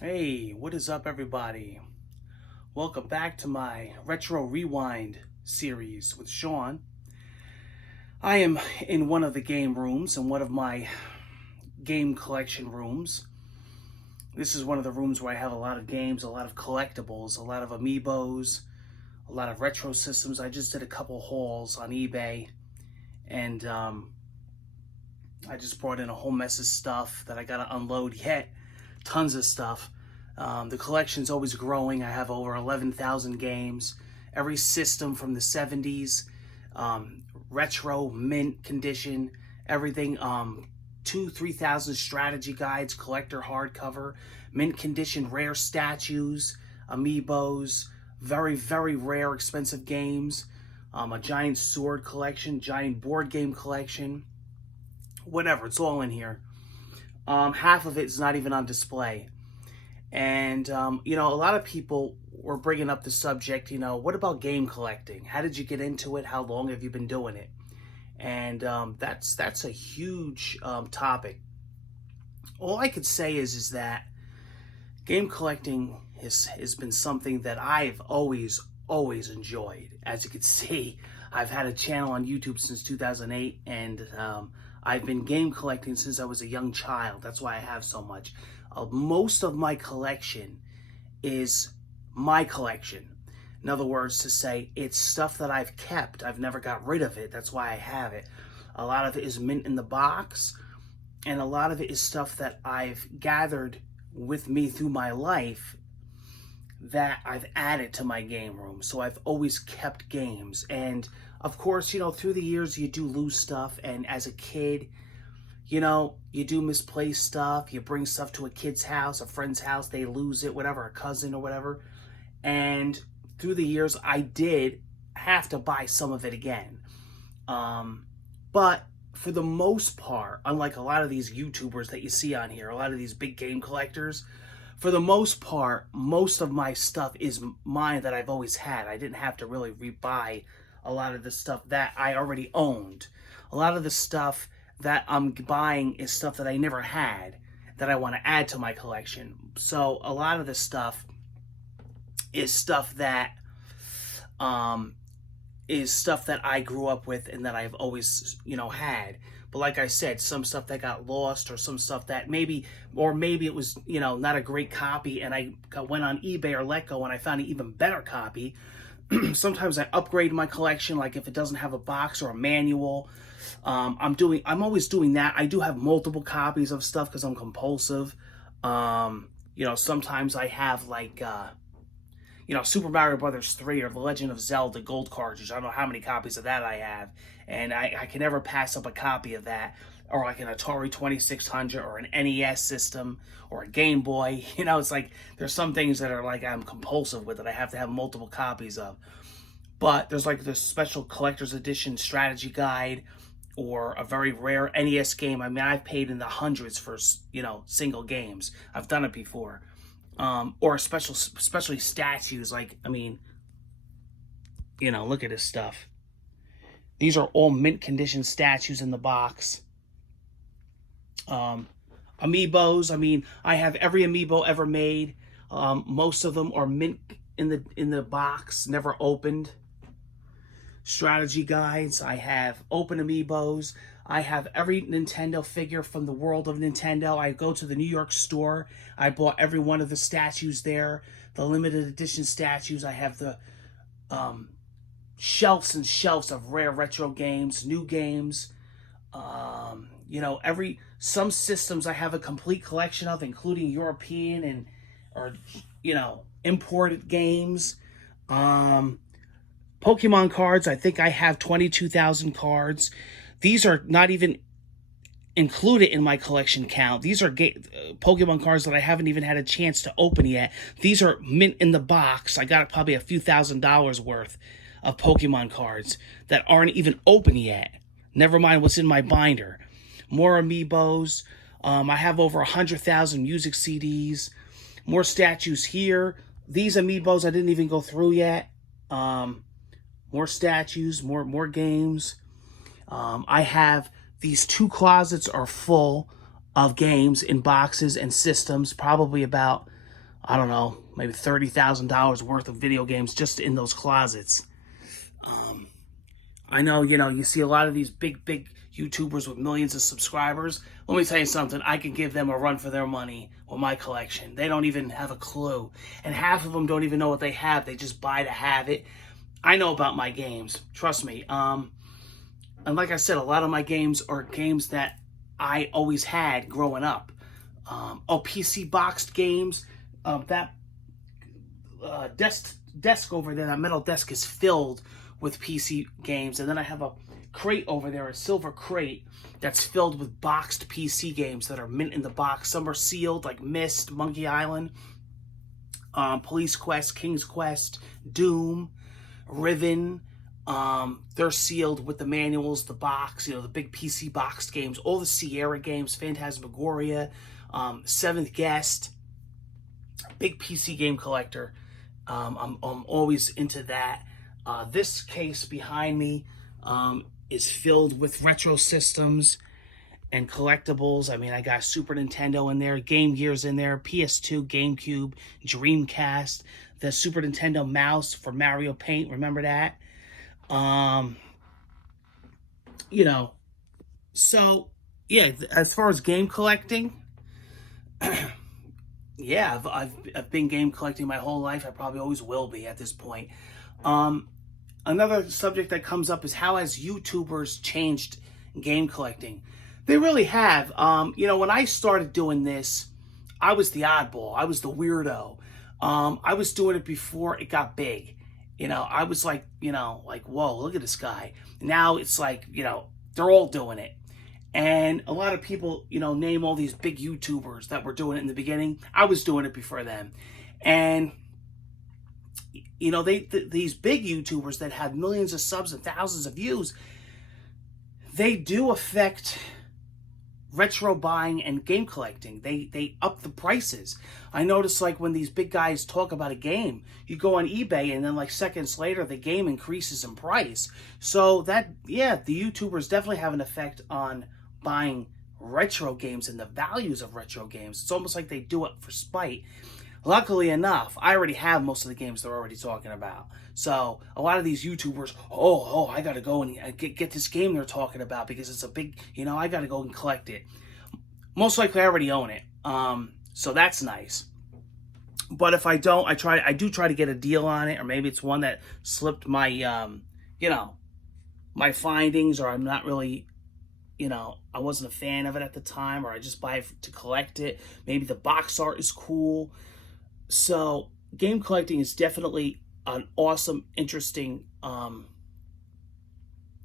Hey, what is up, everybody? Welcome back to my Retro Rewind series with Sean. I am in one of the game rooms, in one of my game collection rooms. This is one of the rooms where I have a lot of games, a lot of collectibles, a lot of amiibos, a lot of retro systems. I just did a couple hauls on eBay, and I just brought in a whole mess of stuff that I gotta unload yet. Tons of stuff. The collection's always growing. I have over 11,000 games. Every system from the 70s, retro, mint condition, everything. 3,000 strategy guides, collector hardcover, mint condition, rare statues, amiibos, very, very rare, expensive games, a giant sword collection, giant board game collection, whatever. It's all in here. Half of it is not even on display. And, a lot of people were bringing up the subject, what about game collecting? How did you get into it? How long have you been doing it? And that's a huge topic. All I could say is that game collecting has been something that I've always enjoyed. As you can see, I've had a channel on YouTube since 2008, and I've been game collecting since I was a young child. That's why I have so much. Most of my collection is my collection. In other words, to say, it's stuff that I've kept. I've never got rid of it. That's why I have it. A lot of it is mint in the box, and a lot of it is stuff that I've gathered with me through my life that I've added to my game room. So I've always kept games. And of course, through the years, you do lose stuff. And as a kid, you do misplace stuff. You bring stuff to a kid's house, a friend's house, they lose it, whatever, a cousin or whatever. And through the years, I did have to buy some of it again. But for the most part, unlike a lot of these YouTubers that you see on here, a lot of these big game collectors, for the most part, most of my stuff is mine that I've always had. I didn't have to really rebuy a lot of the stuff that I already owned. A lot of the stuff that I'm buying is stuff that I never had that I want to add to my collection. So a lot of the stuff is stuff that I grew up with and that I've always, had. But like I said, some stuff that got lost, or some stuff that maybe it was, not a great copy, and I went on eBay or Letgo and I found an even better copy. Sometimes I upgrade my collection, like if it doesn't have a box or a manual. I'm always doing that. I do have multiple copies of stuff because I'm compulsive. Sometimes I have like, Super Mario Brothers 3 or The Legend of Zelda Gold cartridge. I don't know how many copies of that I have. And I can never pass up a copy of that. Or like an Atari 2600 or an NES system or a Game Boy. It's like there's some things that are like I'm compulsive with that I have to have multiple copies of. But there's like this special collector's edition strategy guide or a very rare NES game. I mean, I've paid in the hundreds for, single games. I've done it before. Or especially statues. Like, look at this stuff. These are all mint condition statues in the box. Amiibos. I have every amiibo ever made. Most of them are mint in the box, never opened. Strategy guides. I have open amiibos. I have every Nintendo figure from the world of Nintendo. I go to the New York store. I bought every one of the statues there. The limited edition statues. I have the shelves and shelves of rare retro games, new games. Some systems I have a complete collection of, including European or imported games. Pokemon cards, I think I have 22,000 cards. These are not even included in my collection count. These are Pokemon cards that I haven't even had a chance to open yet. These are mint in the box. I got probably a few $1,000s worth of Pokemon cards that aren't even open yet. Never mind what's in my binder. More amiibos. I have over 100,000 music CDs. More statues here. These amiibos I didn't even go through yet. More statues, more games. I have these two closets are full of games in boxes and systems, probably about I don't know, maybe $30,000 worth of video games just in those closets. I know, you see a lot of these big YouTubers with millions of subscribers. Let me tell you something. I can give them a run for their money with my collection. They don't even have a clue. And half of them don't even know what they have. They just buy to have it. I know about my games. Trust me. And like I said, a lot of my games are games that I always had growing up. PC boxed games. That desk over there, that metal desk is filled with PC games, and then I have a crate over there, a silver crate that's filled with boxed PC games that are mint in the box. Some are sealed, like Myst, Monkey Island, Police Quest, King's Quest, Doom, Riven. They're sealed with the manuals, the box, the big PC boxed games, all the Sierra games, Phantasmagoria, Seventh Guest. Big PC game collector. I'm always into that. This case behind me is filled with retro systems and collectibles. I mean, I got Super Nintendo in there, Game Gear's in there, PS2, GameCube, Dreamcast, the Super Nintendo mouse for Mario Paint. Remember that? So, yeah, as far as game collecting, yeah, I've been game collecting my whole life. I probably always will be at this point. Another subject that comes up is how has YouTubers changed game collecting? They really have. When I started doing this, I was the oddball. I was the weirdo. I was doing it before it got big. I was like, whoa, look at this guy. Now it's like, they're all doing it. And a lot of people, name all these big YouTubers that were doing it in the beginning. I was doing it before them. And these big YouTubers that have millions of subs and thousands of views, they do affect retro buying and game collecting. They up the prices. I notice, like, when these big guys talk about a game, you go on eBay and then like seconds later the game increases in price. So that, yeah, the YouTubers definitely have an effect on buying retro games and the values of retro games. It's almost like they do it for spite. Luckily enough, I already have most of the games they're already talking about. So a lot of these YouTubers, I got to go and get this game they're talking about because it's a big, I got to go and collect it. Most likely I already own it. So that's nice. But if I don't, I do try to get a deal on it, or maybe it's one that slipped my, my findings, or I'm not really, I wasn't a fan of it at the time, or I just buy it to collect it. Maybe the box art is cool. So game collecting is definitely an awesome, interesting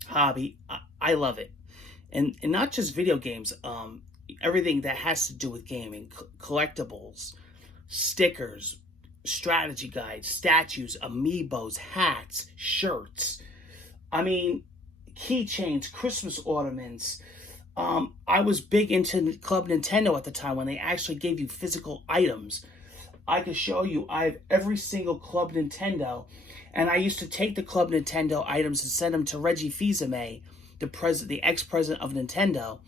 hobby. I love it. And not just video games, everything that has to do with gaming, collectibles, stickers, strategy guides, statues, amiibos, hats, shirts. I mean, keychains, Christmas ornaments. I was big into Club Nintendo at the time when they actually gave you physical items. I can show you, I have every single Club Nintendo, and I used to take the Club Nintendo items and send them to Reggie Fils-Aimé, the ex-president of Nintendo,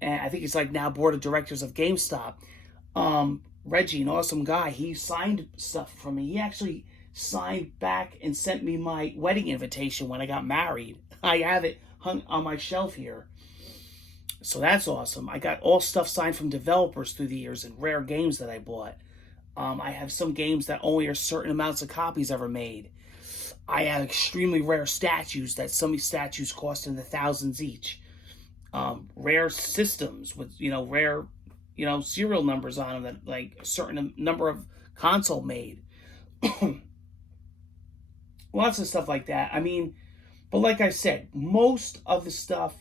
and I think he's like now board of directors of GameStop. Reggie, an awesome guy, he signed stuff for me. He actually signed back and sent me my wedding invitation when I got married. I have it hung on my shelf here. So that's awesome. I got all stuff signed from developers through the years and rare games that I bought. I have some games that only are certain amounts of copies ever made. I have extremely rare statues that some statues cost in the thousands each. Rare systems with, rare, serial numbers on them that like a certain number of console made. Lots of stuff like that. I mean, but like I said, most of the stuff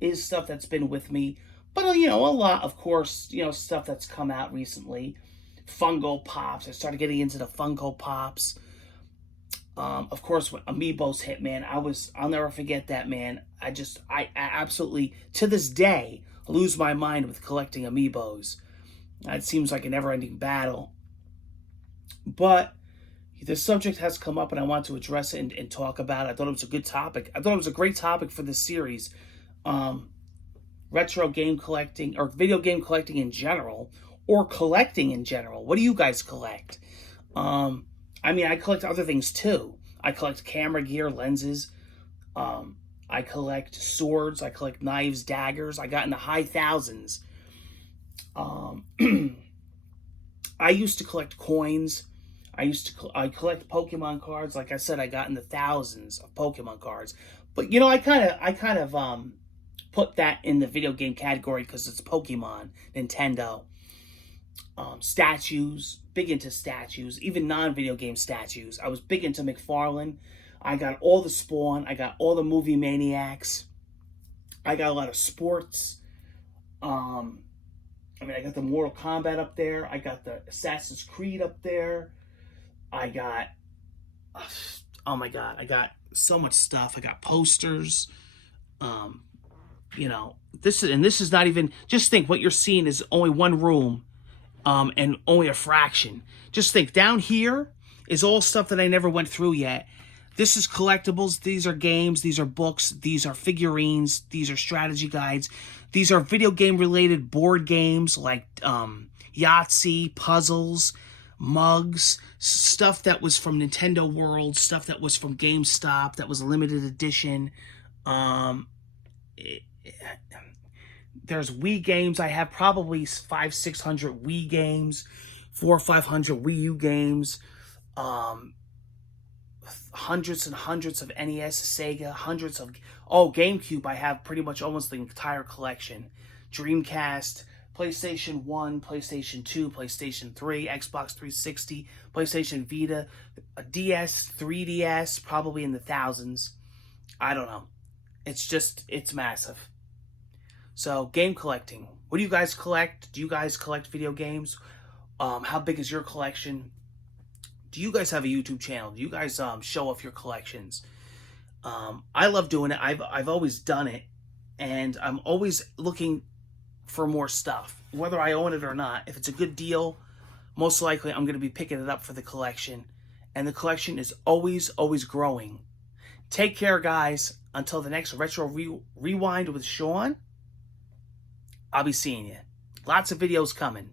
is stuff that's been with me. But, a lot, of course, stuff that's come out recently. Funko Pops. I started getting into the Funko Pops. Of course, when Amiibos hit, man, I'll never forget that, man. I absolutely, to this day, lose my mind with collecting Amiibos. It seems like a never-ending battle. But the subject has come up and I want to address it and talk about it. I thought it was a good topic. I thought it was a great topic for this series. Retro game collecting, or video game collecting in general, or collecting in general. What do you guys collect? I mean, I collect other things too. I collect camera gear, lenses. I collect swords. I collect knives, daggers. I got in the high thousands. Um, I used to collect coins. I collect Pokemon cards. Like I said, I got in the thousands of Pokemon cards. But you know, I kind of put that in the video game category because it's Pokemon, Nintendo. Statues, big into statues, even non-video game statues. I was big into McFarlane. I got all the Spawn. I got all the Movie Maniacs. I got a lot of sports. I mean, I got the Mortal Kombat up there. I got the Assassin's Creed up there. I got, oh my God, I got so much stuff. I got posters. You know, this is not even, just think what you're seeing is only one room, and only a fraction. Just think, down here is all stuff that I never went through yet. This is collectibles. These are games. These are books. These are figurines. These are strategy guides. These are video game related board games like Yahtzee, puzzles, mugs, stuff that was from Nintendo World, stuff that was from GameStop, that was limited edition. There's Wii games. I have probably 500-600 Wii games, 400 or 500 Wii U games, hundreds and hundreds of NES, Sega, hundreds of GameCube. I have pretty much almost the entire collection. Dreamcast, PlayStation 1, PlayStation 2, PlayStation 3, Xbox 360, PlayStation Vita, a DS, 3DS, probably in the thousands. I don't know. It's massive. So, game collecting. What do you guys collect? Do you guys collect video games? How big is your collection? Do you guys have a YouTube channel? Do you guys show off your collections? I love doing it. I've always done it, and I'm always looking for more stuff, whether I own it or not. If it's a good deal, most likely I'm going to be picking it up for the collection, and the collection is always growing. Take care, guys. Until the next Retro Rewind with Sean, I'll be seeing you. Lots of videos coming.